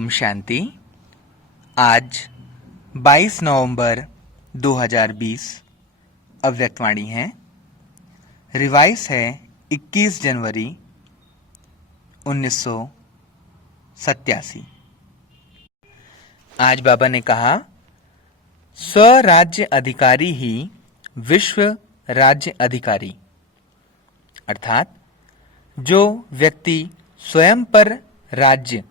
ओम शांति। आज 22 नवंबर 2020 अव्यक्तवाणी है। रिवाइस है 21 जनवरी 1987। आज बाबा ने कहा, स्वराज्य अधिकारी ही विश्व राज्य अधिकारी, अर्थात जो व्यक्ति स्वयं पर राज्य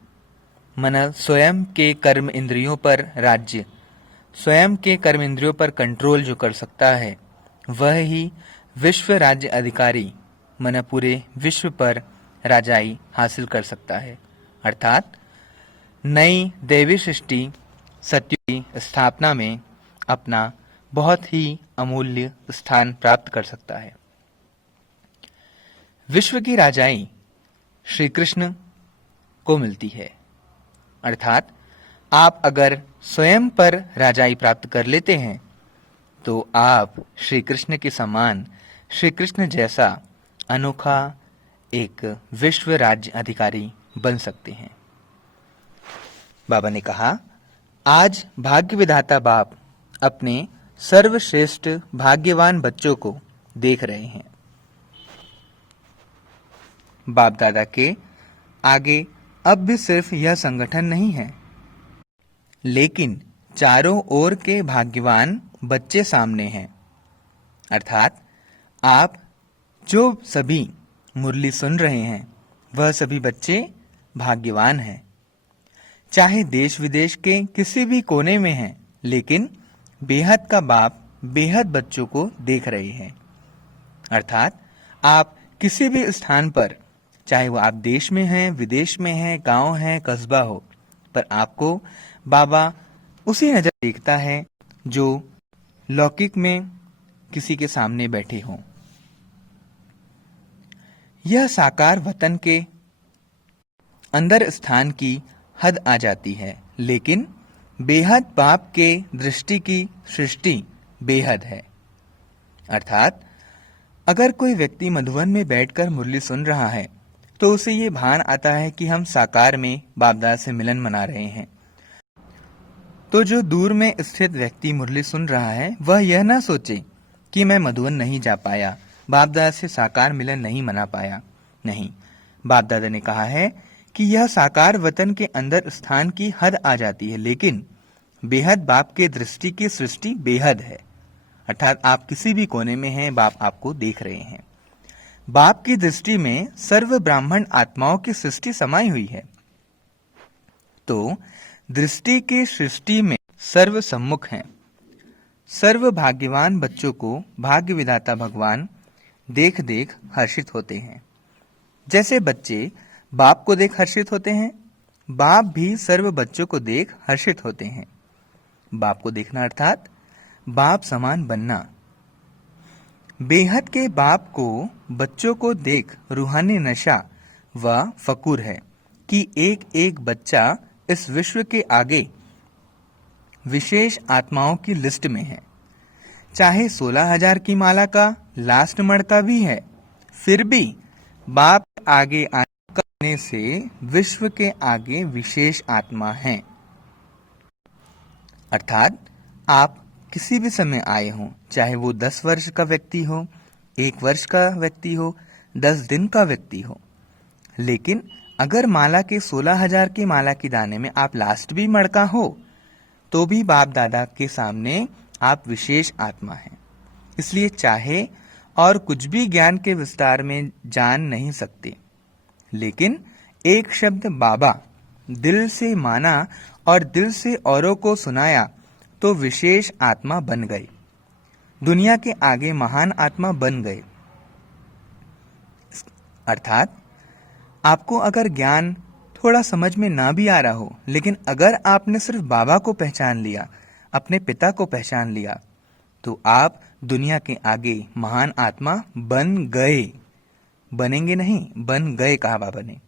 मन स्वयं के कर्म इंद्रियों पर राज्य, स्वयं के कर्म इंद्रियों पर कंट्रोल जो कर सकता है, वह ही विश्व राज्य अधिकारी मन पूरे विश्व पर राजाई हासिल कर सकता है। अर्थात नई दैवी सृष्टि सत्युग की स्थापना में अपना बहुत ही अमूल्य स्थान प्राप्त कर सकता है। विश्व की राजाई श्री कृष्ण को मिलती है। अर्थात आप अगर स्वयं पर राजाई प्राप्त कर लेते हैं तो आप श्री कृष्ण के समान, श्री कृष्ण जैसा अनोखा एक विश्व राज्य अधिकारी बन सकते हैं। बाबा ने कहा, आज भाग्य विधाता बाप अपने सर्वश्रेष्ठ भाग्यवान बच्चों को देख रहे हैं। बाप दादा के आगे अब भी सिर्फ यह संगठन नहीं है, लेकिन चारों ओर के भाग्यवान बच्चे सामने हैं। अर्थात आप जो सभी मुरली सुन रहे हैं, वह सभी बच्चे भाग्यवान हैं। चाहे देश विदेश के किसी भी कोने में हैं, लेकिन बेहद का बाप बेहद बच्चों को देख रहे हैं। अर्थात आप किसी भी स्थान पर, चाहे वो आप देश में हैं, विदेश में हैं, गांव है, कस्बा हो, पर आपको बाबा उसी नजर देखता है जो लौकिक में किसी के सामने बैठे हों। यह साकार वतन के अंदर स्थान की हद आ जाती है, लेकिन बेहद बाप के दृष्टि की सृष्टि बेहद है। अर्थात अगर कोई व्यक्ति मधुवन में बैठकर मुरली सुन रहा है तो उसे ये भान आता है कि हम साकार में बापदादा से मिलन मना रहे हैं। तो जो दूर में स्थित व्यक्ति मुरली सुन रहा है, वह यह ना सोचे कि मैं मधुवन नहीं जा पाया, बापदादा से साकार मिलन नहीं मना पाया। नहीं, बापदादा ने कहा है कि यह साकार वतन के अंदर स्थान की हद आ जाती है, लेकिन बेहद बाप के दृष्टि की सृष्टि बेहद है। अर्थात आप किसी भी कोने में हैं, बाप आपको देख रहे हैं। बाप की दृष्टि में सर्व ब्राह्मण आत्माओं की सृष्टि समाई हुई है। तो दृष्टि की सृष्टि में सर्व सम्मुख हैं। सर्व भाग्यवान बच्चों को भाग्य विधाता भगवान देख देख हर्षित होते हैं। जैसे बच्चे बाप को देख हर्षित होते हैं, बाप भी सर्व बच्चों को देख हर्षित होते हैं। बाप को देखना अर्थात बाप समान बनना। बेहद के बाप को बच्चों को देख रूहानी नशा व फकूर है कि एक एक बच्चा इस विश्व के आगे विशेष आत्माओं की लिस्ट में है। चाहे 16,000 की माला का लास्ट मड़का भी है, फिर भी बाप आगे आने से विश्व के आगे विशेष आत्मा है। अर्थात आप किसी भी समय आए हों, चाहे वो 10 वर्ष का व्यक्ति हो, 1 वर्ष का व्यक्ति हो, 10 दिन का व्यक्ति हो, लेकिन अगर माला के 16,000 की माला की दाने में आप लास्ट भी मड़का हो, तो भी बाप दादा के सामने आप विशेष आत्मा हैं। इसलिए चाहे और कुछ भी ज्ञान के विस्तार में जान नहीं सकते, लेकिन एक शब्द बाबा दिल से माना और दिल से औरों को सुनाया तो विशेष आत्मा बन गए, दुनिया के आगे महान आत्मा बन गए। अर्थात आपको अगर ज्ञान थोड़ा समझ में ना भी आ रहा हो, लेकिन अगर आपने सिर्फ बाबा को पहचान लिया, अपने पिता को पहचान लिया, तो आप दुनिया के आगे महान आत्मा बन गए। बनेंगे नहीं, बन गए कहा बाबा ने।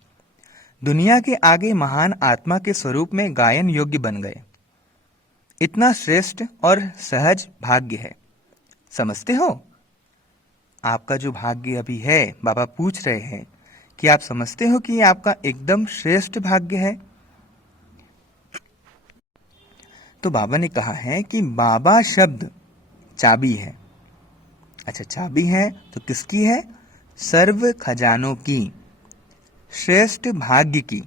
दुनिया के आगे महान आत्मा के स्वरूप में गायन योग्य बन गए। इतना श्रेष्ठ और सहज भाग्य है, समझते हो? आपका जो भाग्य अभी है, बाबा पूछ रहे हैं कि आप समझते हो कि ये आपका एकदम श्रेष्ठ भाग्य है। तो बाबा ने कहा है कि बाबा शब्द चाबी है। अच्छा, चाबी है तो किसकी है? सर्व खजानों की, श्रेष्ठ भाग्य की।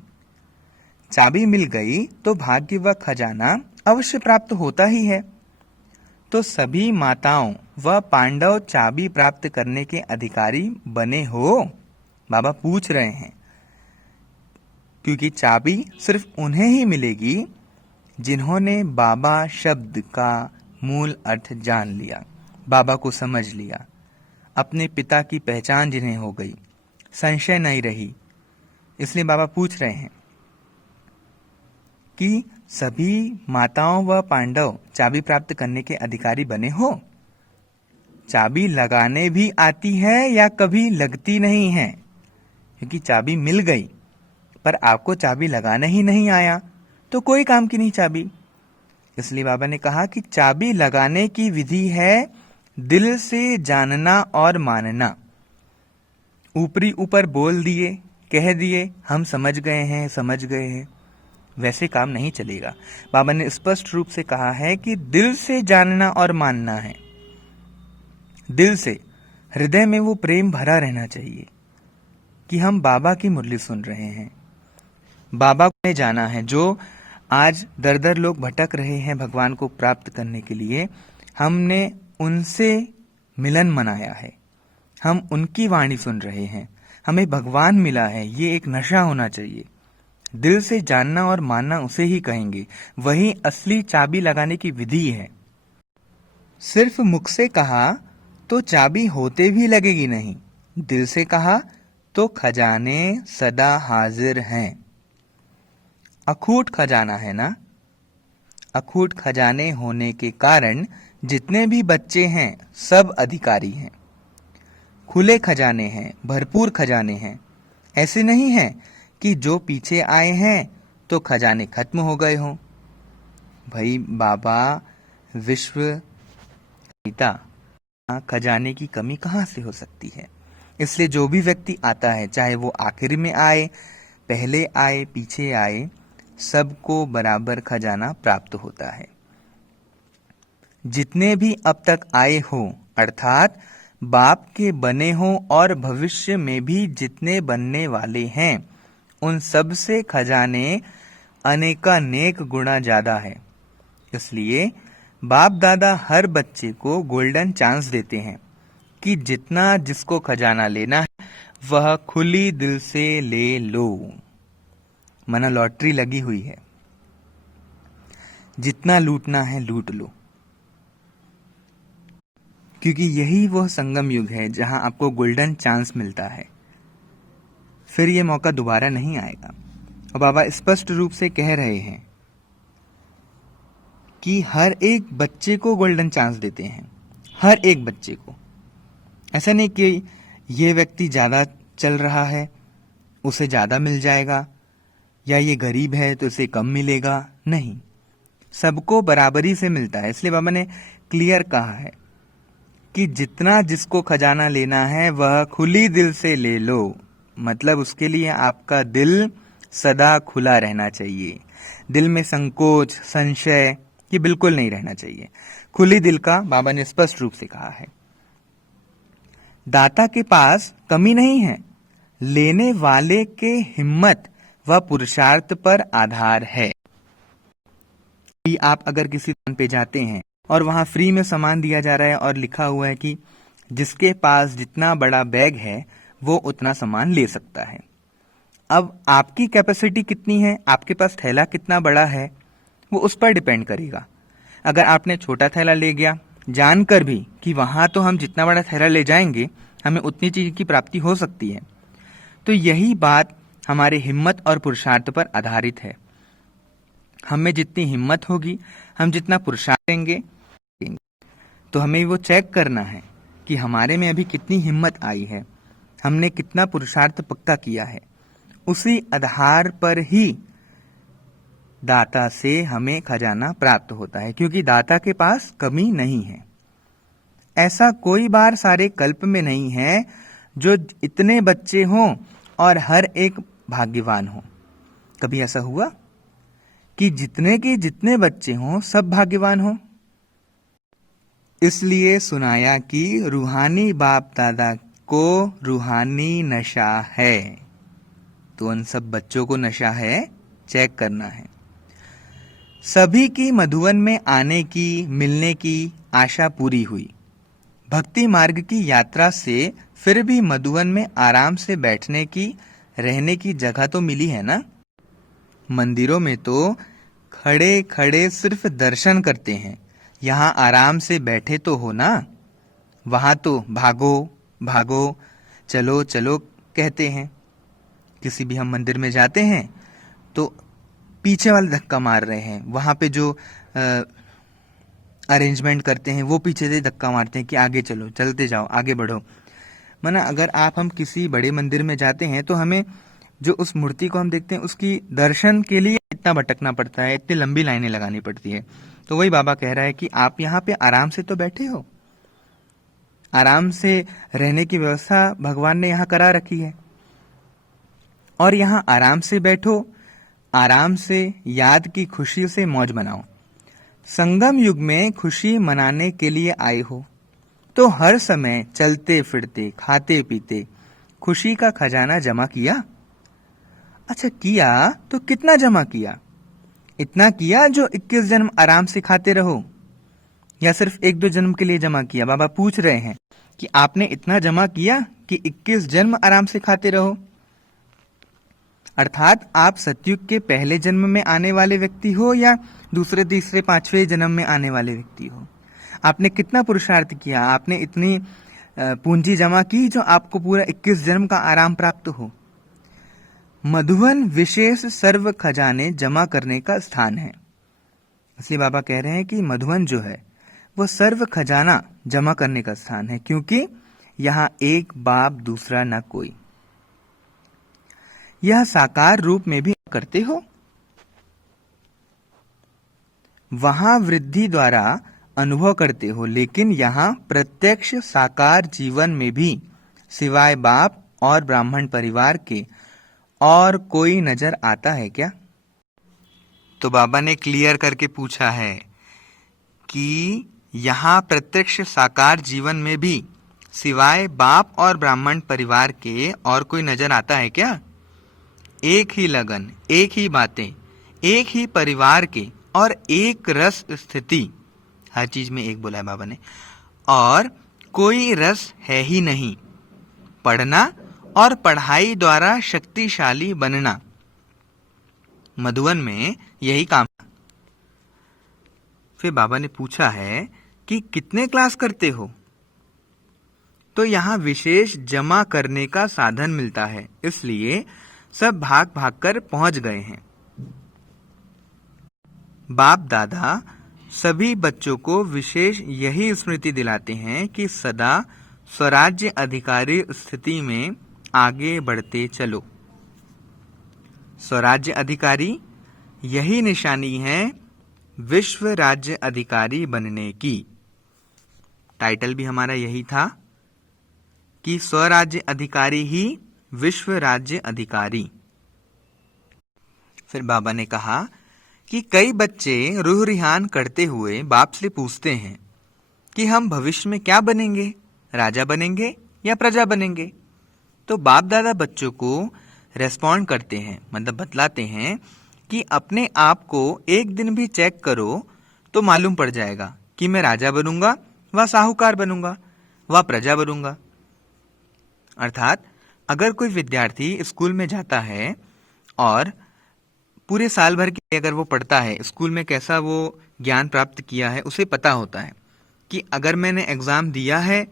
चाबी मिल गई तो भाग्य व खजाना अवश्य प्राप्त होता ही है। तो सभी माताओं व पांडव चाबी प्राप्त करने के अधिकारी बने हो? बाबा पूछ रहे हैं, क्योंकि चाबी सिर्फ उन्हें ही मिलेगी जिन्होंने बाबा शब्द का मूल अर्थ जान लिया, बाबा को समझ लिया, अपने पिता की पहचान जिन्हें हो गई, संशय नहीं रही। इसलिए बाबा पूछ रहे हैं कि सभी माताओं व पांडव चाबी प्राप्त करने के अधिकारी बने हो? चाबी लगाने भी आती है या कभी लगती नहीं है? क्योंकि चाबी मिल गई पर आपको चाबी लगाना ही नहीं आया तो कोई काम की नहीं चाबी। इसलिए बाबा ने कहा कि चाबी लगाने की विधि है दिल से जानना और मानना। ऊपरी ऊपर बोल दिए, कह दिए, हम समझ गए हैं, वैसे काम नहीं चलेगा। बाबा ने स्पष्ट रूप से कहा है कि दिल से जानना और मानना है। दिल से, हृदय में वो प्रेम भरा रहना चाहिए कि हम बाबा की मुरली सुन रहे हैं। बाबा को जाना है। जो आज दर दर लोग भटक रहे हैं भगवान को प्राप्त करने के लिए, हमने उनसे मिलन मनाया है, हम उनकी वाणी सुन रहे हैं, हमें भगवान मिला है। ये एक नशा होना चाहिए। दिल से जानना और मानना उसे ही कहेंगे, वही असली चाबी लगाने की विधि है। सिर्फ मुख से कहा तो चाबी होते भी लगेगी नहीं, दिल से कहा तो खजाने सदा हाजिर हैं। अखूट खजाना है ना। अखूट खजाने होने के कारण जितने भी बच्चे हैं सब अधिकारी हैं। खुले खजाने हैं, भरपूर खजाने हैं। ऐसे नहीं है कि जो पीछे आए हैं तो खजाने खत्म हो गए हों। भाई बाबा विश्व पिता, खजाने की कमी कहाँ से हो सकती है? इसलिए जो भी व्यक्ति आता है, चाहे वो आखिर में आए, पहले आए, पीछे आए, सबको बराबर खजाना प्राप्त होता है। जितने भी अब तक आए हो, अर्थात बाप के बने हो और भविष्य में भी जितने बनने वाले हैं, उन सब से खजाने अनेकानेक गुना ज्यादा है। इसलिए बाप दादा हर बच्चे को गोल्डन चांस देते हैं कि जितना जिसको खजाना लेना है वह खुली दिल से ले लो। मना लॉटरी लगी हुई है, जितना लूटना है लूट लो, क्योंकि यही वह संगम युग है जहां आपको गोल्डन चांस मिलता है। फिर यह मौका दोबारा नहीं आएगा। और बाबा स्पष्ट रूप से कह रहे हैं कि हर एक बच्चे को गोल्डन चांस देते हैं, हर एक बच्चे को। ऐसा नहीं कि ये व्यक्ति ज्यादा चल रहा है उसे ज्यादा मिल जाएगा, या ये गरीब है तो इसे कम मिलेगा। नहीं, सबको बराबरी से मिलता है। इसलिए बाबा ने क्लियर कहा है कि जितना जिसको खजाना लेना है वह खुली दिल से ले लो। मतलब उसके लिए आपका दिल सदा खुला रहना चाहिए। दिल में संकोच, संशय ये बिल्कुल नहीं रहना चाहिए। खुली दिल का बाबा ने स्पष्ट रूप से कहा है। दाता के पास कमी नहीं है, लेने वाले के हिम्मत व पुरुषार्थ पर आधार है। आप अगर किसी दुकान पे जाते हैं और वहां फ्री में सामान दिया जा रहा है और लिखा हुआ है कि जिसके पास जितना बड़ा बैग है वो उतना सामान ले सकता है। अब आपकी कैपेसिटी कितनी है, आपके पास थैला कितना बड़ा है, वो उस पर डिपेंड करेगा। अगर आपने छोटा थैला ले गया जानकर भी कि वहां तो हम जितना बड़ा थैला ले जाएंगे हमें उतनी चीज की प्राप्ति हो सकती है, तो यही बात हमारे हिम्मत और पुरुषार्थ पर आधारित है। हमें जितनी हिम्मत होगी, हम जितना पुरुषार्थ करेंगे, तो हमें वो चेक करना है कि हमारे में अभी कितनी हिम्मत आई है, हमने कितना पुरुषार्थ पक्का किया है। उसी आधार पर ही दाता से हमें खजाना प्राप्त होता है, क्योंकि दाता के पास कमी नहीं है। ऐसा कोई बार सारे कल्प में नहीं है जो इतने बच्चे हों और हर एक भाग्यवान हो। कभी ऐसा हुआ? कि जितने के जितने बच्चे हों सब भाग्यवान हों। इसलिए सुनाया कि रूहानी बाप दादा को रूहानी नशा है। तो उन सब बच्चों को नशा है, चेक करना है। सभी की मधुवन में आने की, मिलने की आशा पूरी हुई। भक्ति मार्ग की यात्रा से फिर भी मधुवन में आराम से बैठने की, रहने की जगह तो मिली है ना। मंदिरों में तो खड़े खड़े सिर्फ दर्शन करते हैं, यहाँ आराम से बैठे तो हो ना। वहां तो भागो भागो, चलो चलो कहते हैं। किसी भी हम मंदिर में जाते हैं तो पीछे वाले धक्का मार रहे हैं, वहां पे जो अरेंजमेंट करते हैं वो पीछे से धक्का मारते हैं कि आगे चलो, चलते जाओ, आगे बढ़ो। माना अगर हम किसी बड़े मंदिर में जाते हैं तो हमें जो उस मूर्ति को हम देखते हैं उसकी दर्शन के लिए इतना भटकना पड़ता है, इतनी लंबी लाइनें लगानी पड़ती है। तो वही बाबा कह रहा है कि आप यहाँ पे आराम से तो बैठे हो, आराम से रहने की व्यवस्था भगवान ने यहाँ करा रखी है, और यहाँ आराम से बैठो, आराम से याद की खुशी से मौज मनाओ। संगम युग में खुशी मनाने के लिए आए हो तो हर समय चलते फिरते, खाते पीते खुशी का खजाना जमा किया। अच्छा किया तो कितना जमा किया? इतना किया जो 21 जन्म आराम से खाते रहो, या सिर्फ 1-2 जन्म के लिए जमा किया? बाबा पूछ रहे हैं कि आपने इतना जमा किया कि 21 जन्म आराम से खाते रहो। अर्थात आप सतयुग के पहले जन्म में आने वाले व्यक्ति हो या दूसरे, तीसरे, 5वें जन्म में आने वाले व्यक्ति हो। आपने कितना पुरुषार्थ किया, आपने इतनी पूंजी जमा की जो आपको पूरा 21 जन्म का आराम प्राप्त हो। मधुवन विशेष सर्व खजाने जमा करने का स्थान है। इसलिए बाबा कह रहे हैं कि मधुवन जो है वो सर्व खजाना जमा करने का स्थान है, क्योंकि यहाँ एक बाप दूसरा न कोई। यह साकार रूप में भी करते हो, वहां वृद्धि द्वारा अनुभव करते हो, लेकिन यहाँ प्रत्यक्ष साकार जीवन में भी सिवाय बाप और ब्राह्मण परिवार के और कोई नजर आता है क्या? तो बाबा ने क्लियर करके पूछा है कि यहाँ प्रत्यक्ष साकार जीवन में भी सिवाय बाप और ब्राह्मण परिवार के और कोई नजर आता है क्या? एक ही लगन, एक ही बातें, एक ही परिवार के और एक रस स्थिति, हर चीज में एक बोला है बाबा ने, और कोई रस है ही नहीं। पढ़ना और पढ़ाई द्वारा शक्तिशाली बनना, मधुवन में यही काम। फिर बाबा ने पूछा है कि कितने क्लास करते हो? तो यहाँ विशेष जमा करने का साधन मिलता है, इसलिए सब भाग भाग कर पहुंच गए हैं। बाप दादा सभी बच्चों को विशेष यही स्मृति दिलाते हैं कि सदा स्वराज्य अधिकारी स्थिति में आगे बढ़ते चलो। स्वराज्य अधिकारी, यही निशानी है विश्व राज्य अधिकारी बनने की। टाइटल भी हमारा यही था कि स्वराज्य अधिकारी ही विश्व राज्य अधिकारी। फिर बाबा ने कहा कि कई बच्चे रूह रिहान करते हुए बाप से पूछते हैं कि हम भविष्य में क्या बनेंगे, राजा बनेंगे या प्रजा बनेंगे? तो बाप दादा बच्चों को रेस्पॉन्ड करते हैं, मतलब बतलाते हैं कि अपने आप को एक दिन भी चेक करो तो मालूम पड़ जाएगा कि मैं राजा बनूंगा व साहूकार बनूंगा व प्रजा बनूंगा। अर्थात अगर कोई विद्यार्थी स्कूल में जाता है और पूरे साल भर की अगर वो पढ़ता है, स्कूल में कैसा वो ज्ञान प्राप्त किया है, उसे पता होता है कि अगर मैंने एग्जाम दिया है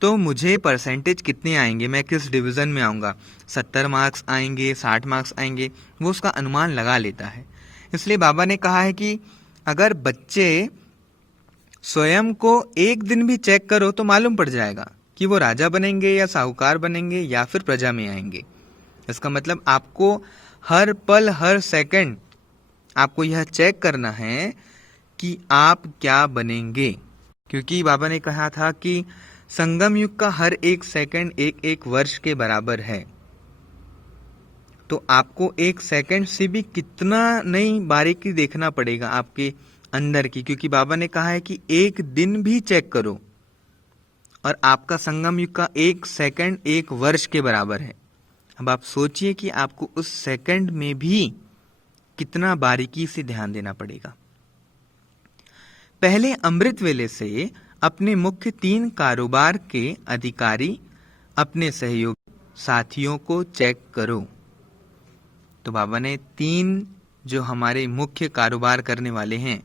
तो मुझे परसेंटेज कितने आएंगे, मैं किस डिवीजन में आऊँगा, 70 मार्क्स आएंगे, 60 मार्क्स आएंगे, वो उसका अनुमान लगा लेता है। इसलिए बाबा ने कहा है कि अगर बच्चे स्वयं को एक दिन भी चेक करो तो मालूम पड़ जाएगा कि वो राजा बनेंगे या साहूकार बनेंगे या फिर प्रजा में आएंगे। इसका मतलब आपको हर पल, हर सेकंड आपको यह चेक करना है कि आप क्या बनेंगे, क्योंकि बाबा ने कहा था कि संगम युग का हर एक सेकंड एक एक वर्ष के बराबर है। तो आपको 1 सेकंड से भी कितना नई बारीकी देखना पड़ेगा आपके अंदर की, क्योंकि बाबा ने कहा है कि 1 दिन भी चेक करो और आपका संगम युग का 1 सेकंड 1 वर्ष के बराबर है। अब आप सोचिए कि आपको उस सेकंड में भी कितना बारीकी से ध्यान देना पड़ेगा। पहले अमृत वेले से अपने मुख्य 3 कारोबार के अधिकारी अपने सहयोगी साथियों को चेक करो। तो बाबा ने 3 जो हमारे मुख्य कारोबार करने वाले हैं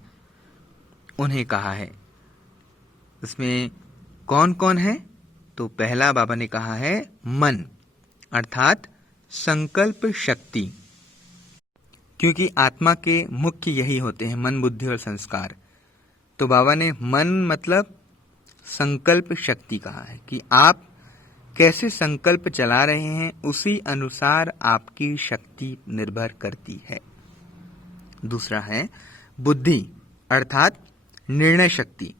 उन्हें कहा है। इसमें कौन कौन है? तो पहला बाबा ने कहा है मन, अर्थात संकल्प शक्ति, क्योंकि आत्मा के मुख्य यही होते हैं, मन, बुद्धि और संस्कार। तो बाबा ने मन मतलब संकल्प शक्ति कहा है कि आप कैसे संकल्प चला रहे हैं उसी अनुसार आपकी शक्ति निर्भर करती है। दूसरा है बुद्धि, अर्थात निर्णय शक्ति।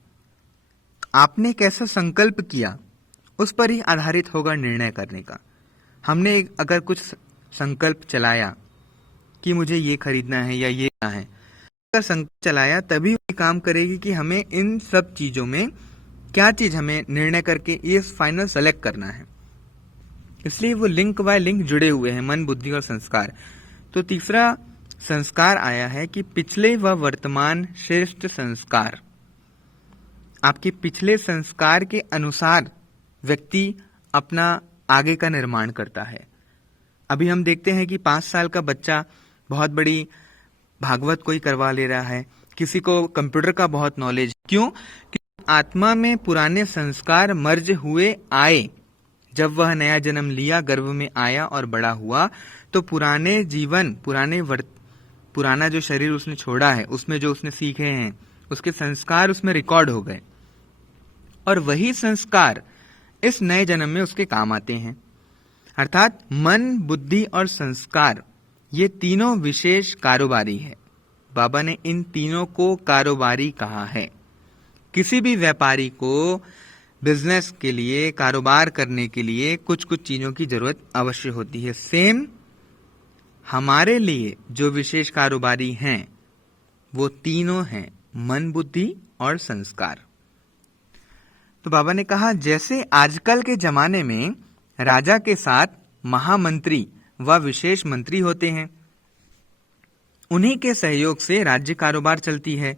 आपने कैसा संकल्प किया उस पर ही आधारित होगा निर्णय करने का। हमने अगर कुछ संकल्प चलाया कि मुझे ये खरीदना है या ये लेना है, अगर संकल्प चलाया तभी वो काम करेगी कि हमें इन सब चीजों में क्या चीज हमें निर्णय करके ये फाइनल सेलेक्ट करना है। इसलिए वो लिंक बाय लिंक जुड़े हुए हैं, मन, बुद्धि और संस्कार। तो तीसरा संस्कार आया है कि पिछले व वर्तमान श्रेष्ठ संस्कार। आपके पिछले संस्कार के अनुसार व्यक्ति अपना आगे का निर्माण करता है। अभी हम देखते हैं कि 5 साल का बच्चा बहुत बड़ी भागवत कोई करवा ले रहा है, किसी को कंप्यूटर का बहुत नॉलेज। क्यों? क्योंकि आत्मा में पुराने संस्कार मर्ज हुए आए। जब वह नया जन्म लिया, गर्भ में आया और बड़ा हुआ, तो पुराने जीवन, पुराना जो शरीर उसने छोड़ा है, उसमें जो उसने सीखे हैं, उसके संस्कार उसमें रिकॉर्ड हो गए और वही संस्कार इस नए जन्म में उसके काम आते हैं। अर्थात मन, बुद्धि और संस्कार ये तीनों विशेष कारोबारी है। बाबा ने इन तीनों को कारोबारी कहा है। किसी भी व्यापारी को बिजनेस के लिए, कारोबार करने के लिए कुछ कुछ चीजों की जरूरत अवश्य होती है। सेम हमारे लिए जो विशेष कारोबारी हैं वो तीनों हैं, मन, बुद्धि और संस्कार। तो बाबा ने कहा जैसे आजकल के जमाने में राजा के साथ महामंत्री व विशेष मंत्री होते हैं, उन्हीं के सहयोग से राज्य कारोबार चलती है।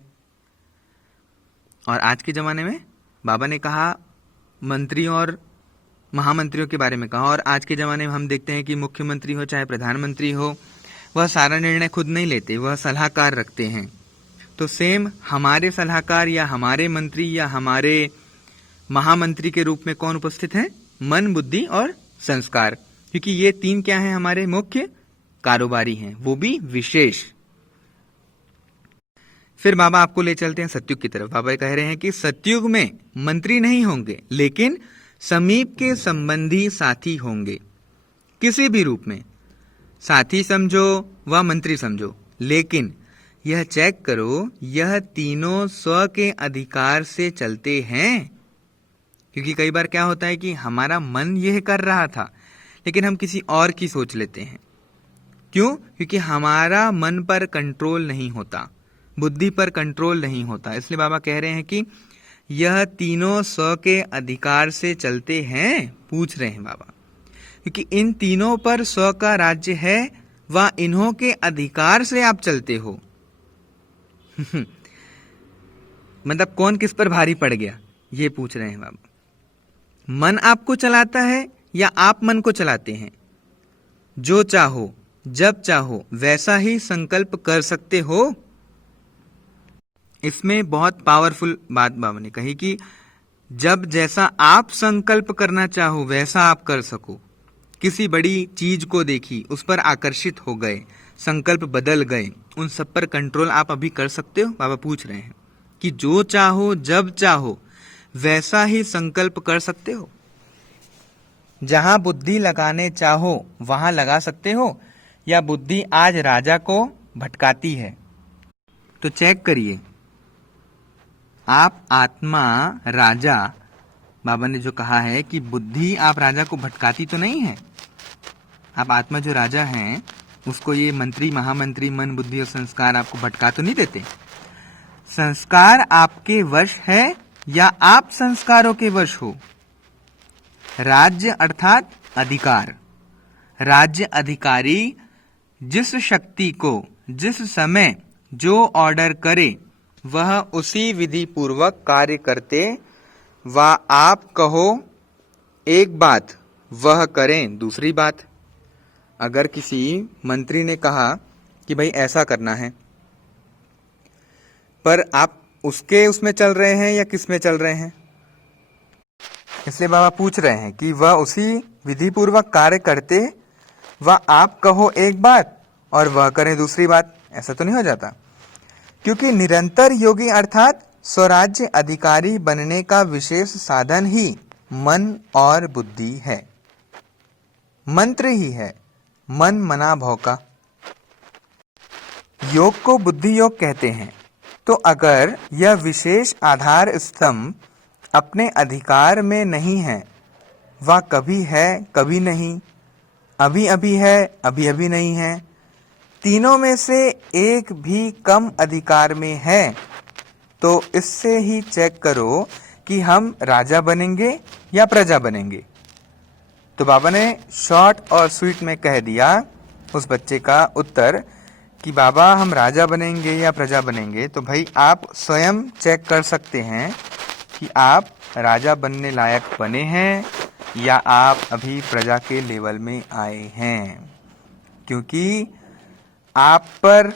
और आज के जमाने में बाबा ने कहा मंत्रियों और महामंत्रियों के बारे में कहा, और आज के जमाने में हम देखते हैं कि मुख्यमंत्री हो चाहे प्रधानमंत्री हो, वह सारा निर्णय खुद नहीं लेते, वह सलाहकार रखते हैं। तो सेम हमारे सलाहकार या हमारे मंत्री या हमारे महामंत्री के रूप में कौन उपस्थित है? मन, बुद्धि और संस्कार, क्योंकि ये 3 क्या हैं? हमारे मुख्य कारोबारी हैं, वो भी विशेष। फिर बाबा आपको ले चलते हैं सतयुग की तरफ। बाबा कह रहे हैं कि सतयुग में मंत्री नहीं होंगे, लेकिन समीप के संबंधी साथी होंगे, किसी भी रूप में। साथी समझो व मंत्री समझो, लेकिन यह चेक करो यह तीनों स्व के अधिकार से चलते हैं। क्योंकि कई बार क्या होता है कि हमारा मन यह कर रहा था लेकिन हम किसी और की सोच लेते हैं। क्यों? क्योंकि हमारा मन पर कंट्रोल नहीं होता, बुद्धि पर कंट्रोल नहीं होता। इसलिए बाबा कह रहे हैं कि यह तीनों स्व के अधिकार से चलते हैं। पूछ रहे हैं बाबा, क्योंकि इन तीनों पर स्व का राज्य है व इन्हों के अधिकार से आप चलते हो। मतलब कौन किस पर भारी पड़ गया, ये पूछ रहे हैं बाबा। मन आपको चलाता है या आप मन को चलाते हैं? जो चाहो जब चाहो वैसा ही संकल्प कर सकते हो। इसमें बहुत पावरफुल बात बाबा ने कही कि जब जैसा आप संकल्प करना चाहो वैसा आप कर सको। किसी बड़ी चीज को देखी, उस पर आकर्षित हो गए, संकल्प बदल गए, उन सब पर कंट्रोल आप अभी कर सकते हो? बाबा पूछ रहे हैं कि जो चाहो जब चाहो वैसा ही संकल्प कर सकते हो। जहां बुद्धि लगाने चाहो वहां लगा सकते हो, या बुद्धि आज राजा को भटकाती है? तो चेक करिए, आप आत्मा राजा, बाबा ने जो कहा है कि बुद्धि आप राजा को भटकाती तो नहीं है। आप आत्मा जो राजा हैं उसको ये मंत्री महामंत्री मन बुद्धि और संस्कार आपको भटका तो नहीं देते। संस्कार आपके वश है या आप संस्कारों के वश हो। राज्य अर्थात अधिकार। राज्य अधिकारी जिस शक्ति को जिस समय जो ऑर्डर करे वह उसी विधि पूर्वक कार्य करते व आप कहो एक बात वह करें दूसरी बात। अगर किसी मंत्री ने कहा कि भाई ऐसा करना है, पर आप उसमें चल रहे हैं या किस में चल रहे हैं, इसलिए बाबा पूछ रहे हैं कि वह उसी विधि पूर्वक कार्य करते व आप कहो एक बात और वह करें दूसरी बात। ऐसा तो नहीं हो जाता, क्योंकि निरंतर योगी अर्थात स्वराज्य अधिकारी बनने का विशेष साधन ही मन और बुद्धि है, मंत्र ही है, मन मना भौ का। योग को बुद्धि योग कहते हैं। तो अगर यह विशेष आधार स्तंभ अपने अधिकार में नहीं है, वह कभी है कभी नहीं, अभी अभी है अभी अभी नहीं है, तीनों में से एक भी कम अधिकार में है, तो इससे ही चेक करो कि हम राजा बनेंगे या प्रजा बनेंगे। तो बाबा ने शॉर्ट और स्वीट में कह दिया उस बच्चे का उत्तर कि बाबा हम राजा बनेंगे या प्रजा बनेंगे। तो भाई आप स्वयं चेक कर सकते हैं कि आप राजा बनने लायक बने हैं या आप अभी प्रजा के लेवल में आए हैं, क्योंकि आप पर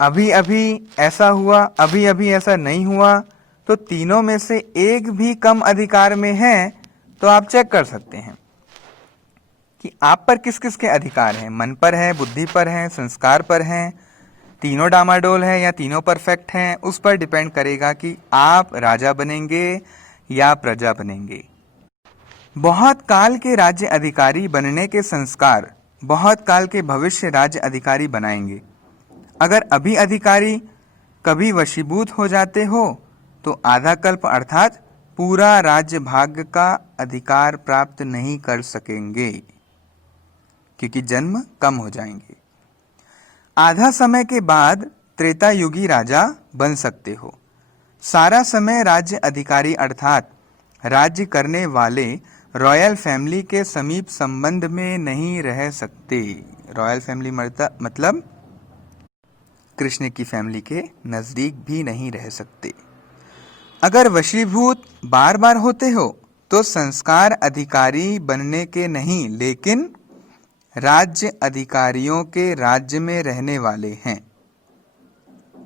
अभी अभी ऐसा हुआ अभी अभी ऐसा नहीं हुआ, तो तीनों में से एक भी कम अधिकार में है। तो आप चेक कर सकते हैं कि आप पर किस किस के अधिकार हैं, मन पर है, बुद्धि पर है, संस्कार पर हैं, तीनों डामाडोल है या तीनों परफेक्ट हैं। उस पर डिपेंड करेगा कि आप राजा बनेंगे या प्रजा बनेंगे। बहुत काल के राज्य अधिकारी बनने के संस्कार बहुत काल के भविष्य राज्य अधिकारी बनाएंगे। अगर अभी अधिकारी कभी वशीभूत हो जाते हो तो आधा कल्प अर्थात पूरा राज्य भाग्य का अधिकार प्राप्त नहीं कर सकेंगे, क्योंकि जन्म कम हो जाएंगे। आधा समय के बाद त्रेता युगी राजा बन सकते हो। सारा समय राज्य अधिकारी अर्थात राज्य करने वाले रॉयल फैमिली के समीप संबंध में नहीं रह सकते। रॉयल फैमिली मतलब कृष्ण की फैमिली के नजदीक भी नहीं रह सकते। अगर वशीभूत बार बार होते हो तो संस्कार अधिकारी बनने के नहीं, लेकिन राज्य अधिकारियों के राज्य में रहने वाले हैं।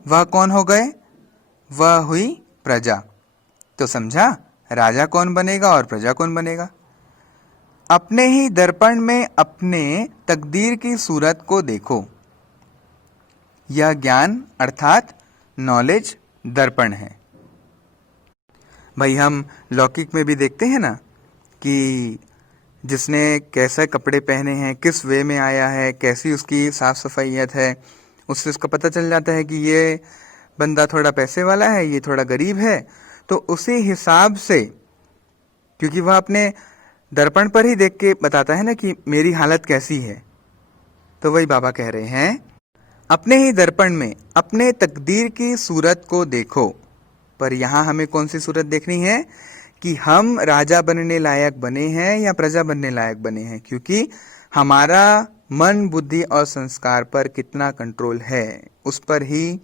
वह कौन हो गए? वह हुई प्रजा। तो समझा, राजा कौन बनेगा और प्रजा कौन बनेगा। अपने ही दर्पण में अपने तकदीर की सूरत को देखो। यह ज्ञान अर्थात नॉलेज दर्पण है। भाई हम लौकिक में भी देखते हैं ना कि जिसने कैसे कपड़े पहने हैं, किस वे में आया है, कैसी उसकी साफ सफाईयत है, उससे उसका पता चल जाता है कि ये बंदा थोड़ा पैसे वाला है, ये थोड़ा गरीब है। तो उसी हिसाब से, क्योंकि वह अपने दर्पण पर ही देख के बताता है ना कि मेरी हालत कैसी है। तो वही बाबा कह रहे हैं, अपने ही दर्पण में अपने तकदीर की सूरत को देखो। पर यहाँ हमें कौन सी सूरत देखनी है कि हम राजा बनने लायक बने हैं या प्रजा बनने लायक बने हैं, क्योंकि हमारा मन बुद्धि और संस्कार पर कितना कंट्रोल है उस पर ही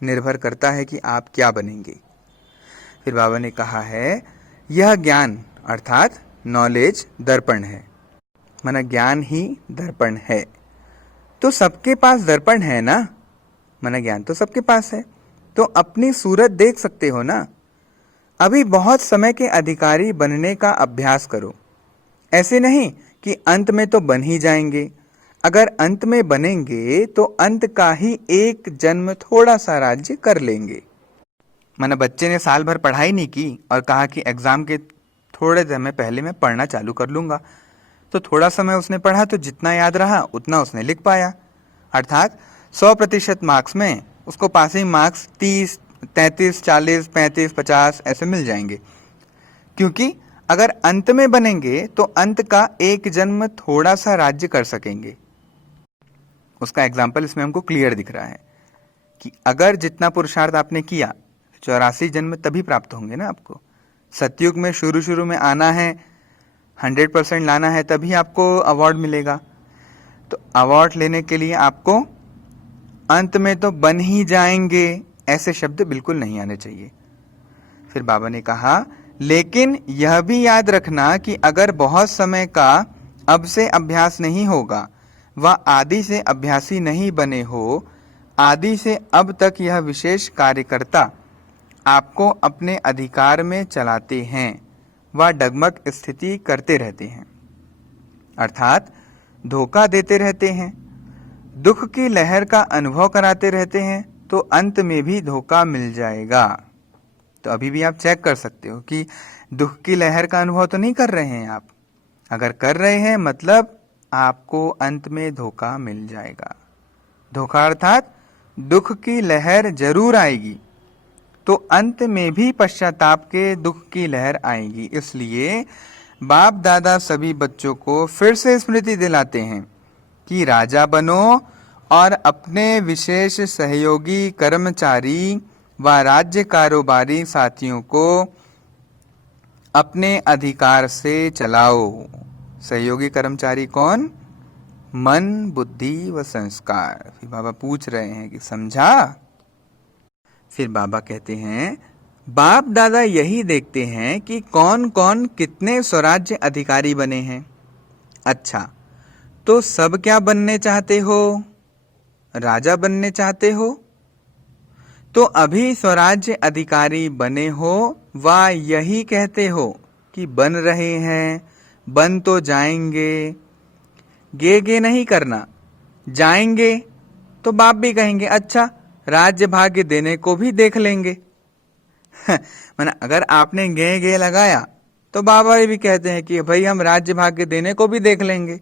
निर्भर करता है कि आप क्या बनेंगे। फिर बाबा ने कहा है, यह ज्ञान अर्थात नॉलेज दर्पण है, माना ज्ञान ही दर्पण है। तो सबके पास दर्पण है ना, माना ज्ञान तो सबके पास है, तो अपनी सूरत देख सकते हो ना। अभी बहुत समय के अधिकारी बनने का अभ्यास करो। ऐसे नहीं कि अंत में तो बन ही जाएंगे। अगर अंत में बनेंगे तो अंत का ही एक जन्म थोड़ा सा राज्य कर लेंगे। माना बच्चे ने साल भर पढ़ाई नहीं की और कहा कि एग्जाम के थोड़े समय पहले मैं पढ़ना चालू कर लूंगा। तो थोड़ा समय उसने पढ़ा तो जितना याद रहा उतना उसने लिख पाया। अर्थात 100% मार्क्स में उसको पासिंग मार्क्स 30, 33, 40, 35, 50 ऐसे मिल जाएंगे, क्योंकि अगर अंत में बनेंगे तो अंत का एक जन्म थोड़ा सा राज्य कर सकेंगे। उसका एग्जाम्पल इसमें हमको क्लियर दिख रहा है कि अगर जितना पुरुषार्थ आपने किया 84 जन्म तभी प्राप्त होंगे ना आपको। सतयुग में शुरू में आना है, 100% लाना है, तभी आपको अवार्ड मिलेगा। तो अवार्ड लेने के लिए आपको अंत में तो बन ही जाएंगे, ऐसे शब्द बिल्कुल नहीं आने चाहिए। फिर बाबा ने कहा लेकिन यह भी याद रखना कि अगर बहुत समय का अब से अभ्यास नहीं होगा व आदि से अभ्यासी नहीं बने हो, आदि से अब तक यह विशेष कार्यकर्ता आपको अपने अधिकार में चलाते हैं व डगमग स्थिति करते रहते हैं, अर्थात धोखा देते रहते हैं, दुख की लहर का अनुभव कराते रहते हैं, तो अंत में भी धोखा मिल जाएगा। तो अभी भी आप चेक कर सकते हो कि दुख की लहर का अनुभव तो नहीं कर रहे हैं आप। अगर कर रहे हैं मतलब आपको अंत में धोखा मिल जाएगा। धोखा अर्थात दुख की लहर जरूर आएगी, तो अंत में भी पश्चाताप के दुख की लहर आएगी। इसलिए बाप दादा सभी बच्चों को फिर से स्मृति दिलाते हैं कि राजा बनो और अपने विशेष सहयोगी कर्मचारी व राज्य कारोबारी साथियों को अपने अधिकार से चलाओ। सहयोगी कर्मचारी कौन? मन, बुद्धि व संस्कार। फिर बाबा पूछ रहे हैं कि समझा? फिर बाबा कहते हैं बाप दादा यही देखते हैं कि कौन कौन कितने स्वराज्य अधिकारी बने हैं। अच्छा, तो सब क्या बनने चाहते हो? राजा बनने चाहते हो? तो अभी स्वराज्य अधिकारी बने हो व यही कहते हो कि बन रहे हैं, बन तो जाएंगे। गे नहीं करना, जाएंगे तो बाप भी कहेंगे अच्छा राज्य भाग्य देने को भी देख लेंगे। माना अगर आपने गे लगाया तो बाबा भी कहते हैं कि भाई हम राज्य भाग्य देने को भी देख लेंगे।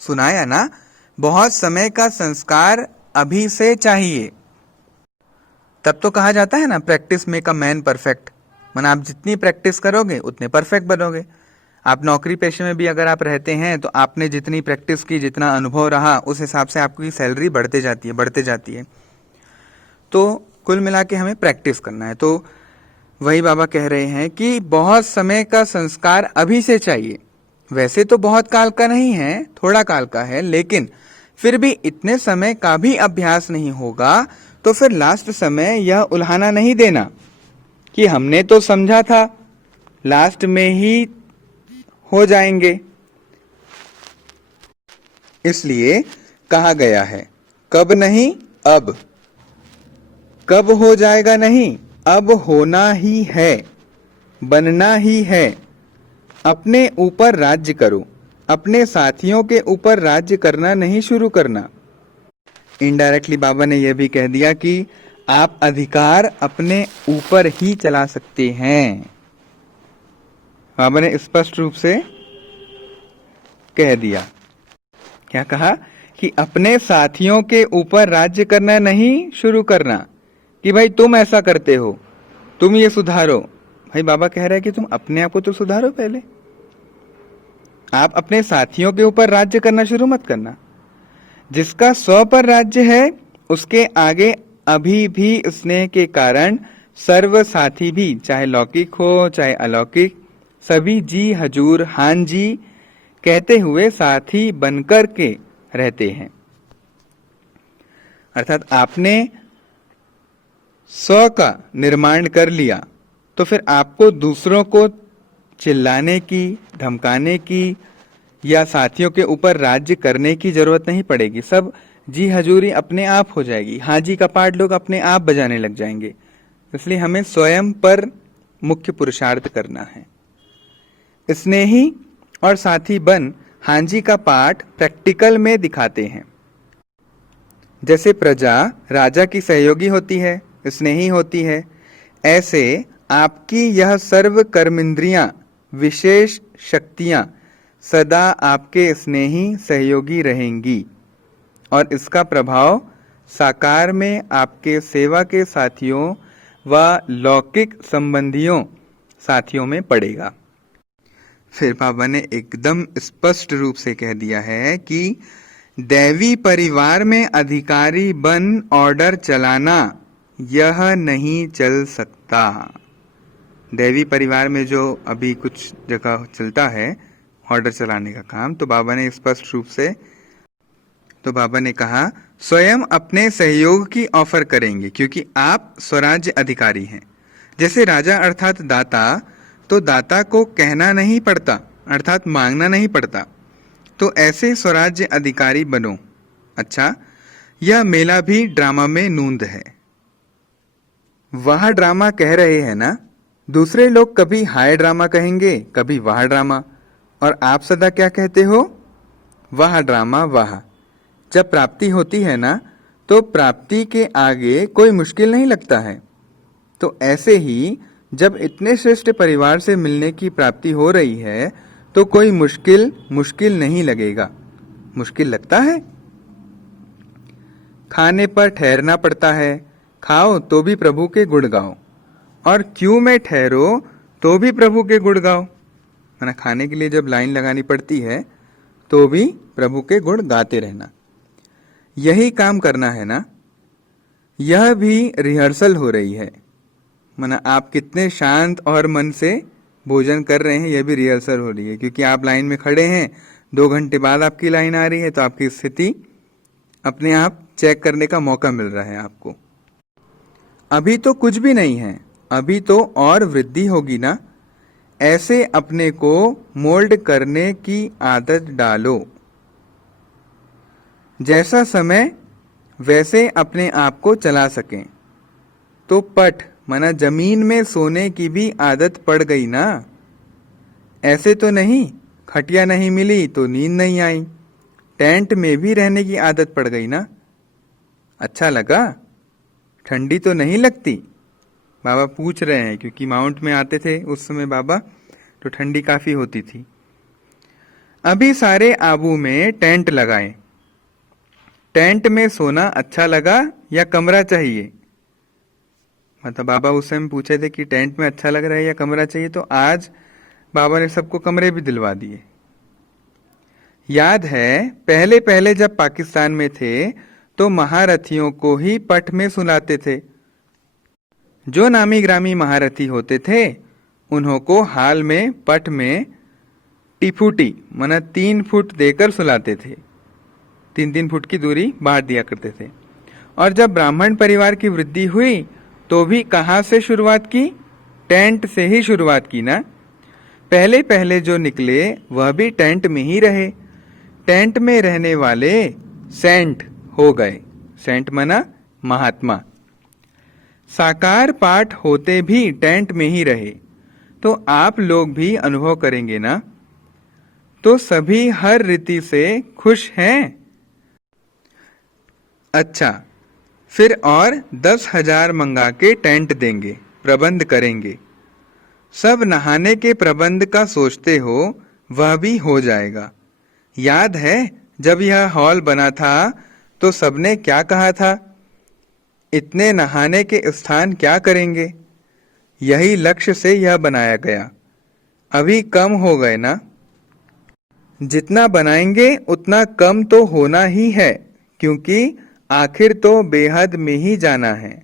सुनाया ना, बहुत समय का संस्कार अभी से चाहिए। तब तो कहा जाता है ना practice make a man perfect. माना आप जितनी प्रैक्टिस करोगे उतने परफेक्ट बनोगे। आप नौकरी पेशे में भी अगर आप रहते हैं तो आपने जितनी प्रैक्टिस की, जितना अनुभव रहा, उस हिसाब से आपकी सैलरी बढ़ते जाती है। तो कुल मिला के हमें प्रैक्टिस करना है। तो वही बाबा कह रहे हैं कि बहुत समय का संस्कार अभी से चाहिए। वैसे तो बहुत काल का नहीं है, थोड़ा काल का है, लेकिन फिर भी इतने समय का भी अभ्यास नहीं होगा तो फिर लास्ट समय यह उल्हाना नहीं देना कि हमने तो समझा था लास्ट में ही हो जाएंगे। इसलिए कहा गया है कब नहीं अब। कब हो जाएगा नहीं, अब होना ही है, बनना ही है। अपने ऊपर राज्य करो, अपने साथियों के ऊपर राज्य करना नहीं शुरू करना। इनडायरेक्टली बाबा ने यह भी कह दिया कि आप अधिकार अपने ऊपर ही चला सकते हैं। बाबा ने स्पष्ट रूप से कह दिया। क्या कहा? कि अपने साथियों के ऊपर राज्य करना नहीं शुरू करना कि भाई तुम ऐसा करते हो, तुम ये सुधारो। भाई बाबा कह रहे हैं कि तुम अपने आप को तो सुधारो पहले। आप अपने साथियों के ऊपर राज्य करना शुरू मत करना। जिसका स्व पर राज्य है उसके आगे अभी भी स्नेह के कारण सर्व साथी भी, चाहे लौकिक हो चाहे अलौकिक, सभी जी हजूर हां जी कहते हुए साथी बनकर के रहते हैं। अर्थात आपने स्व का निर्माण कर लिया तो फिर आपको दूसरों को चिल्लाने की, धमकाने की या साथियों के ऊपर राज्य करने की जरूरत नहीं पड़ेगी। सब जी हजूरी अपने आप हो जाएगी। हाजी का पाठ लोग अपने आप बजाने लग जाएंगे। इसलिए हमें स्वयं पर मुख्य पुरुषार्थ करना है। स्नेही और साथी बन हांजी का पाठ प्रैक्टिकल में दिखाते हैं। जैसे प्रजा राजा की सहयोगी होती है, स्नेही होती है, ऐसे आपकी यह सर्व कर्मेंद्रियां, विशेष शक्तियां सदा आपके स्नेही सहयोगी रहेंगी और इसका प्रभाव साकार में आपके सेवा के साथियों व लौकिक संबंधियों साथियों में पड़ेगा। फिर बाबा ने एकदम स्पष्ट रूप से कह दिया है कि दैवी परिवार में अधिकारी बन ऑर्डर चलाना यह नहीं चल सकता। दैवी परिवार में जो अभी कुछ जगह चलता है ऑर्डर चलाने का काम, तो बाबा ने स्पष्ट रूप से कहा स्वयं अपने सहयोग की ऑफर करेंगे, क्योंकि आप स्वराज्य अधिकारी हैं। जैसे राजा अर्थात दाता, तो दाता को कहना नहीं पड़ता अर्थात मांगना नहीं पड़ता, तो ऐसे स्वराज्य अधिकारी बनो। अच्छा, यह मेला भी ड्रामा में नूंद है। वह ड्रामा कह रहे हैं ना, दूसरे लोग कभी हाय ड्रामा कहेंगे, कभी वह ड्रामा, और आप सदा क्या कहते हो? वह ड्रामा वह। जब प्राप्ति होती है ना, तो प्राप्ति के आगे कोई मुश्किल नहीं लगता है। तो ऐसे ही जब इतने श्रेष्ठ परिवार से मिलने की प्राप्ति हो रही है, तो कोई मुश्किल नहीं लगेगा। मुश्किल लगता है? खाने पर ठहरना पड़ता है, खाओ तो भी प्रभु के गुण गाओ, और क्यू में ठहरो तो भी प्रभु के गुण गाओ। माना खाने के लिए जब लाइन लगानी पड़ती है तो भी प्रभु के गुण गाते रहना, यही काम करना है ना। यह भी रिहर्सल हो रही है, माना आप कितने शांत और मन से भोजन कर रहे हैं, यह भी रिहर्सल हो रही है, क्योंकि आप लाइन में खड़े हैं, 2 घंटे बाद आपकी लाइन आ रही है, तो आपकी स्थिति अपने आप चेक करने का मौका मिल रहा है आपको। अभी तो कुछ भी नहीं है, अभी तो और वृद्धि होगी ना। ऐसे अपने को मोल्ड करने की आदत डालो। जैसा समय वैसे अपने आप को चला सकें। तो पट माना जमीन में सोने की भी आदत पड़ गई ना। ऐसे तो नहीं खटिया नहीं मिली तो नींद नहीं आई, टेंट में भी रहने की आदत पड़ गई ना। अच्छा लगा? ठंडी तो नहीं लगती? बाबा पूछ रहे हैं, क्योंकि माउंट में आते थे उस समय बाबा, तो ठंडी काफी होती थी। अभी सारे आबू में टेंट लगाए। टेंट में सोना अच्छा लगा या कमरा चाहिए? मतलब बाबा उस समय पूछे थे कि टेंट में अच्छा लग रहा है या कमरा चाहिए, तो आज बाबा ने सबको कमरे भी दिलवा दिए। याद है पहले पहले जब पाकिस्तान में थे तो महारथियों को ही पट में सुलाते थे। जो नामी ग्रामी महारथी होते थे उन्हों को हाल में पट में टिफूटी माना 3 फुट देकर सुलाते थे। 3-3 फुट की दूरी बांट दिया करते थे। और जब ब्राह्मण परिवार की वृद्धि हुई तो भी कहाँ से शुरुआत की? टेंट से ही शुरुआत की ना। पहले पहले जो निकले वह भी टेंट में ही रहे। टेंट में रहने वाले सेंट हो गए। सेंट माना महात्मा। साकार पाठ होते भी टेंट में ही रहे। तो आप लोग भी अनुभव करेंगे ना। तो सभी हर रीति से खुश हैं। अच्छा, फिर और 10,000 मंगा के टेंट देंगे, प्रबंध करेंगे। सब नहाने के प्रबंध का सोचते हो, वह भी हो जाएगा। याद है जब यह हॉल बना था तो सबने क्या कहा था? इतने नहाने के स्थान क्या करेंगे? यही लक्ष्य से यह बनाया गया। अभी कम हो गए ना। जितना बनाएंगे उतना कम तो होना ही है, क्योंकि आखिर तो बेहद में ही जाना है।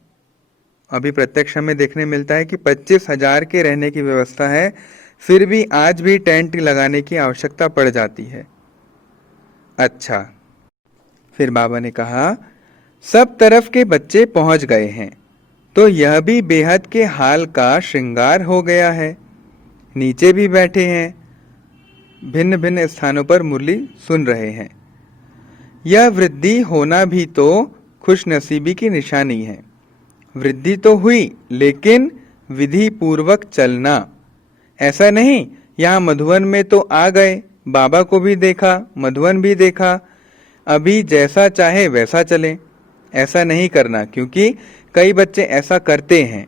अभी प्रत्यक्ष हमें देखने मिलता है कि 25,000 के रहने की व्यवस्था है, फिर भी आज भी टेंट लगाने की आवश्यकता पड़ जाती है। अच्छा, फिर बाबा ने कहा सब तरफ के बच्चे पहुंच गए हैं, तो यह भी बेहद के हाल का श्रृंगार हो गया है। नीचे भी बैठे हैं, भिन्न भिन्न स्थानों पर मुरली सुन रहे हैं। यह वृद्धि होना भी तो खुशनसीबी की निशानी है। वृद्धि तो हुई, लेकिन विधि पूर्वक चलना। ऐसा नहीं यहाँ मधुवन में तो आ गए, बाबा को भी देखा, मधुवन भी देखा, अभी जैसा चाहे वैसा चले। ऐसा नहीं करना, क्योंकि कई बच्चे ऐसा करते हैं।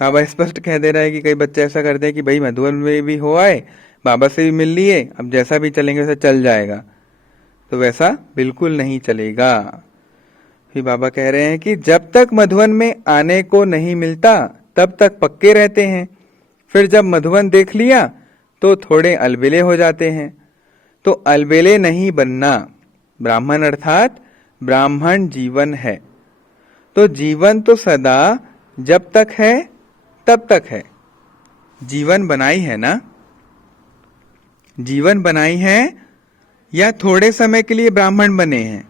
बाबा स्पष्ट कह दे रहा है कि कई बच्चे ऐसा करते हैं कि भाई मधुवन में भी हो आए, बाबा से भी मिल लिए, अब जैसा भी चलेंगे वैसा चल जाएगा। तो वैसा बिल्कुल नहीं चलेगा। फिर बाबा कह रहे हैं कि जब तक मधुवन में आने को नहीं मिलता तब तक पक्के रहते हैं, फिर जब मधुवन देख लिया तो थोड़े अलबेले हो जाते हैं। तो अलबेले नहीं बनना, ब्राह्मण अर्थात ब्राह्मण जीवन है। तो जीवन तो सदा जब तक है तब तक है। जीवन बनाई है ना, जीवन बनाई है या थोड़े समय के लिए ब्राह्मण बने हैं?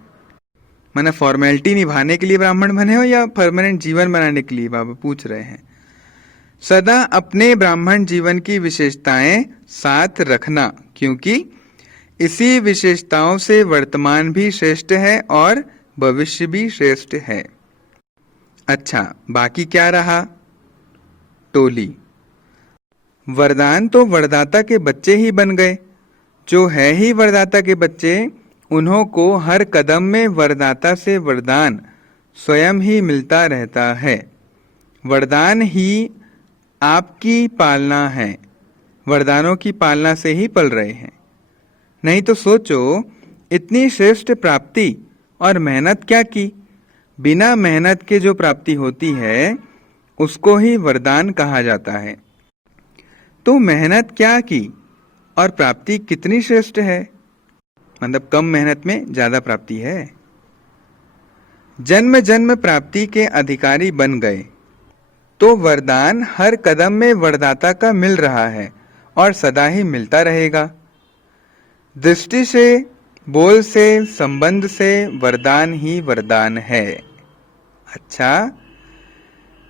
माना फॉर्मेलिटी निभाने के लिए ब्राह्मण बने हो या परमानेंट जीवन बनाने के लिए? बाबा पूछ रहे हैं। सदा अपने ब्राह्मण जीवन की विशेषताएं साथ रखना, क्योंकि इसी विशेषताओं से वर्तमान भी श्रेष्ठ है और भविष्य भी श्रेष्ठ है। अच्छा, बाकी क्या रहा? टोली। वरदान तो वरदाता के बच्चे ही बन गए। जो है ही वरदाता के बच्चे, उन्हों को हर कदम में वरदाता से वरदान स्वयं ही मिलता रहता है। वरदान ही आपकी पालना है, वरदानों की पालना से ही पल रहे हैं। नहीं तो सोचो, इतनी श्रेष्ठ प्राप्ति और मेहनत क्या की? बिना मेहनत के जो प्राप्ति होती है उसको ही वरदान कहा जाता है। तो मेहनत क्या की और प्राप्ति कितनी श्रेष्ठ है? मतलब कम मेहनत में ज्यादा प्राप्ति है। जन्म जन्म प्राप्ति के अधिकारी बन गए तो वरदान हर कदम में वरदाता का मिल रहा है और सदा ही मिलता रहेगा। दृष्टि से, बोल से, संबंध से वरदान ही वरदान है। अच्छा,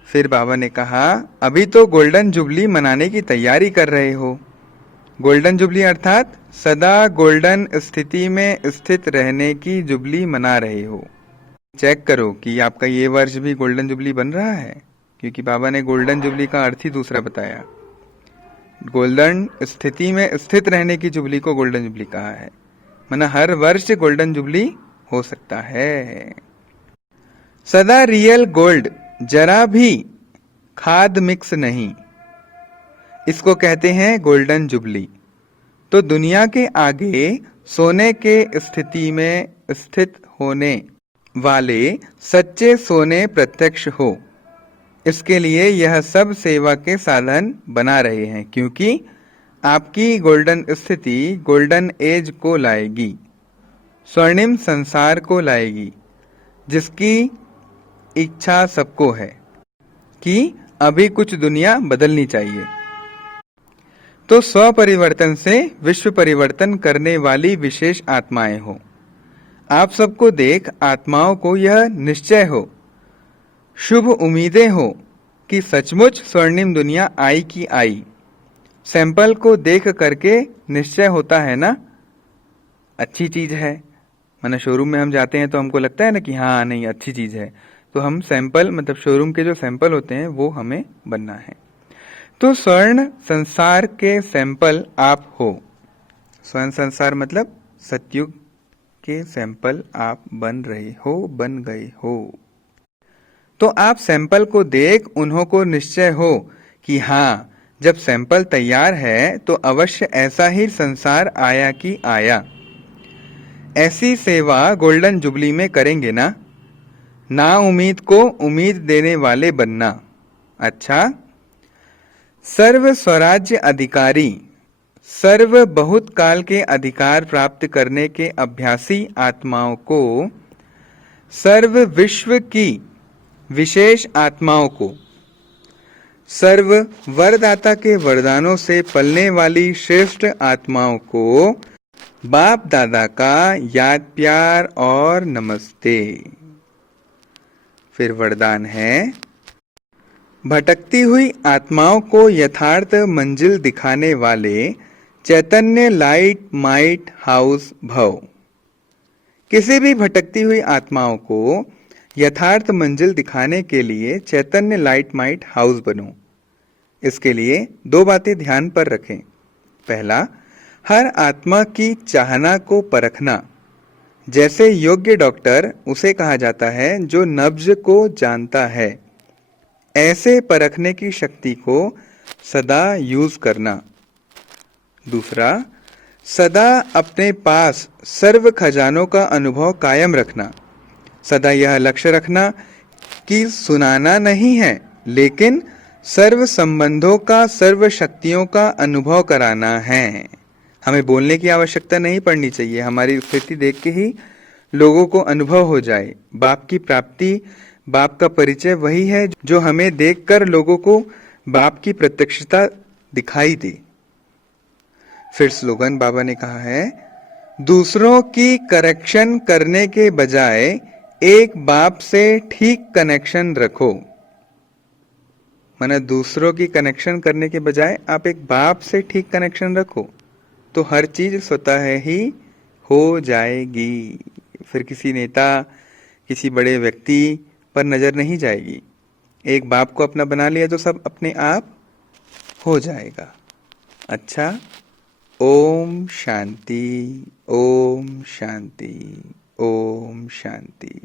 फिर बाबा ने कहा, अभी तो गोल्डन जुबली मनाने की तैयारी कर रहे हो। गोल्डन जुबली अर्थात सदा गोल्डन स्थिति में स्थित रहने की जुबली मना रहे हो। चेक करो कि आपका ये वर्ष भी गोल्डन जुबली बन रहा है, क्योंकि बाबा ने गोल्डन जुबली का अर्थ ही दूसरा बताया। गोल्डन स्थिति में स्थित रहने की जुबली को गोल्डन जुबली कहा है, माना हर वर्ष गोल्डन जुबली हो सकता है। सदा रियल गोल्ड, जरा भी खाद मिक्स नहीं, इसको कहते हैं गोल्डन जुबली। तो दुनिया के आगे सोने के स्थिति में स्थित होने वाले सच्चे सोने प्रत्यक्ष हो, इसके लिए यह सब सेवा के साधन बना रहे हैं, क्योंकि आपकी गोल्डन स्थिति गोल्डन एज को लाएगी, स्वर्णिम संसार को लाएगी, जिसकी इच्छा सबको है कि अभी कुछ दुनिया बदलनी चाहिए। तो स्व परिवर्तन से विश्व परिवर्तन करने वाली विशेष आत्माएं हो। आप सबको देख आत्माओं को यह निश्चय हो, शुभ उम्मीदें हो कि सचमुच स्वर्णिम दुनिया आई की आई। सैंपल को देख करके निश्चय होता है ना, अच्छी चीज है। माना शोरूम में हम जाते हैं तो हमको लगता है ना कि हाँ नहीं अच्छी चीज है, तो हम सैंपल मतलब शोरूम के जो सैंपल होते हैं वो हमें बनना है। तो स्वर्ण संसार के सैंपल आप हो। स्वर्ण संसार मतलब सतयुग के सैंपल आप बन रहे हो, बन गए हो। तो आप सैंपल को देख उन्हों को निश्चय हो कि हाँ, जब सैंपल तैयार है तो अवश्य ऐसा ही संसार आया कि आया। ऐसी सेवा गोल्डन जुबली में करेंगे ना, ना उम्मीद को उम्मीद देने वाले बनना। अच्छा, सर्व स्वराज्य अधिकारी, सर्व बहुत काल के अधिकार प्राप्त करने के अभ्यासी आत्माओं को, सर्व विश्व की विशेष आत्माओं को, सर्व वरदाता के वरदानों से पलने वाली श्रेष्ठ आत्माओं को बाप दादा का याद प्यार और नमस्ते। फिर वरदान है, भटकती हुई आत्माओं को यथार्थ मंजिल दिखाने वाले चैतन्य लाइट माइट हाउस भव। किसी भी भटकती हुई आत्माओं को यथार्थ मंजिल दिखाने के लिए चैतन्य लाइट माइट हाउस बनो। इसके लिए दो बातें ध्यान पर रखें। पहला, हर आत्मा की चाहना को परखना। जैसे योग्य डॉक्टर उसे कहा जाता है जो नब्ज को जानता है, ऐसे परखने की शक्ति को सदा यूज करना। दूसरा, सदा अपने पास सर्व खजानों का अनुभव कायम रखना। सदा यह लक्ष्य रखना कि सुनाना नहीं है, लेकिन सर्व संबंधों का, सर्व शक्तियों का अनुभव कराना है। हमें बोलने की आवश्यकता नहीं पड़नी चाहिए, हमारी स्थिति देख के ही लोगों को अनुभव हो जाए। बाप की प्राप्ति, बाप का परिचय वही है जो हमें देखकर लोगों को बाप की प्रत्यक्षता दिखाई दे। फिर स्लोगन बाबा ने कहा है, दूसरों की करेक्शन करने के बजाय एक बाप से ठीक कनेक्शन रखो। माना दूसरों की कनेक्शन करने के बजाय आप एक बाप से ठीक कनेक्शन रखो तो हर चीज स्वतः ही हो जाएगी। फिर किसी नेता, किसी बड़े व्यक्ति पर नजर नहीं जाएगी। एक बाप को अपना बना लिया तो सब अपने आप हो जाएगा। अच्छा, ओम शांति, ओम शांति, ओम शांति।